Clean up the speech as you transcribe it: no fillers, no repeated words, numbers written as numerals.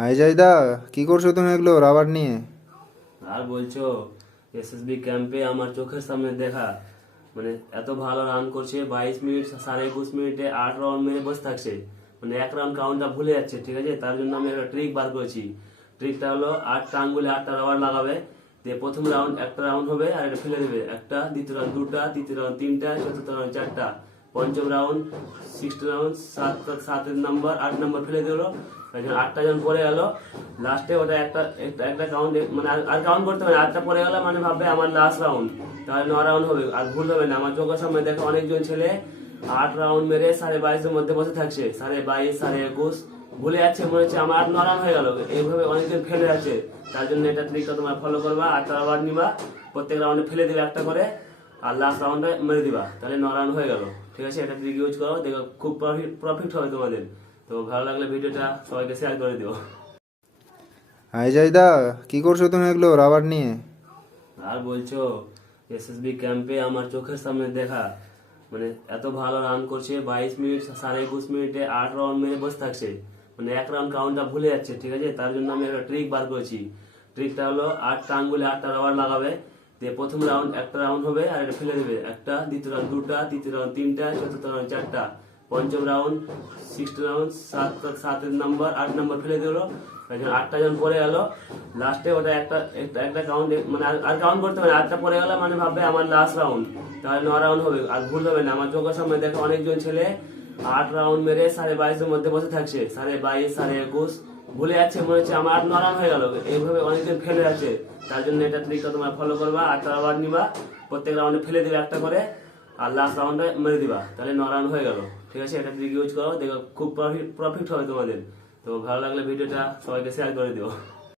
High Zaida, কি করছো তুমি এগুলো রাবার নিয়ে? আর বলছো, এসএসবি ক্যাম্পে আমার চোখের সামনে দেখা, মানে এত ভালো রান করছে, 22 মিনিট 21.5 মিনিটে 8 রাউন্ড মেরে বসে থাকছে। মানে এক রাউন্ড কাউন্টটা ভুলে যাচ্ছে, ঠিক আছে? তার জন্য আমি একটা ট্রিক বার করেছি। ট্রিকটা হলো 8টা আঙ্গুলে 8টা রাবার লাগাবে, দিয়ে প্রথম রাউন্ড একটা রাউন্ড হবে আর এটা ফেলে দেবে একটা, দ্বিতীয় রাউন্ড দুটা, তৃতীয় রাউন্ড তিনটা, চতুর্থ রাউন্ড চারটা, পঞ্চম রাউন্ড 6 রাউন্ড, সাতের নাম্বার 8 নাম্বার ফেলে দিল। 8টা যখন পরে গেল, লাস্টে ওটা একটা একটা একটা কাউন্ট, মানে আর কাউন্ট করতে হবে না। 8টা পরে গেল মানে ভাববে আমার লাস্ট রাউন্ড, তাহলে 9 রাউন্ড হবে। আর ভুল হবে না, আমার চোখের সামনে দেখো অনেকজন ছেলে 8 রাউন্ড মেরে 22.5-এর মধ্যে বসে থাকছে। 22.5, 21.5 ভুলে যাচ্ছে, মনে হচ্ছে আমার 9 রাউন্ড হয়ে গেল। এইভাবে অনেকজন ফেলে যাচ্ছে। তার জন্য এটা ট্রিকটা তোমরা ফলো করবা। 8টা রাউন্ড নিবা, প্রত্যেক রাউন্ডে ফেলে দিবে একটা করে, আর লাস্ট রাউন্ডে মেরে দিবা, তাহলে 9 রাউন্ড হয়ে গেল। ঠিক আছে, এটা ট্রিক ইউজ করো, দেখো খুব প্রফিট হবে তোমাদের। তো ভালো লাগলে ভিডিওটা সবাইকে শেয়ার করে দিও। হাই জাইদা, কি করছো তুমি এগুলো রাবার নিয়ে? আর বলছো, এসএসবি ক্যাম্পে আমার চোখের সামনে দেখা, মানে এত ভালো রান করছে, 22 মিনিট 21.5 মিনিটে 8 রাউন্ড মেরে বসে থাকছে। মানে এক রাউন্ড কাউন্টটা ভুলে যাচ্ছে, ঠিক আছে? তার জন্য আমি একটা ট্রিক বার করেছি। ট্রিকটা হলো 8টা আঙ্গুলে 8টা রাবার লাগাবে, দিয়ে প্রথম রাউন্ড একটা রাউন্ড হবে আর এটা ফেলে দেবে একটা, দ্বিতীয় রাউন্ড দুটা, তৃতীয় রাউন্ড তিনটা, চতুর্থ রাউন্ড চারটা, পঞ্চম রাউন্ড 6 রাউন্ড, সাতের নাম্বার 8 নাম্বার ফেলে দিল। 8টা যখন পরে গেল, লাস্টে ওটা একটা একটা একটা কাউন্ট, মানে আর কাউন্ট করতে হবে না। 8টা পরে গেল মানে ভাববে আমার লাস্ট রাউন্ড, তাহলে 9 রাউন্ড হবে। আর ভুল হবে না, আমার চোখের সামনে দেখো অনেকজন ছেলে 8 রাউন্ড মেরে 22.5-এর মধ্যে বসে থাকছে। 22.5, 21.5 ভুলে যাচ্ছে, মনে হচ্ছে আমার 9 রাউন্ড হয়ে গেল। এইভাবে অনেকজন ফেলে যাচ্ছে। তার জন্য এটা ট্রিকটা তোমরা ফলো করবা। 8টা রাবার নিবা, প্রত্যেক রাউন্ডে ফেলে দিবে একটা করে, আর লাস্ট রাউন্ডে মেরে দিবা, তাহলে 9 রাউন্ড হয়ে গেল। ঠিক আছে, এটা ট্রিক ইউজ করো, দেখো খুব প্রফিট হবে তোমাদের। তো ভালো লাগলে ভিডিওটা সবাইকে শেয়ার করে দিও।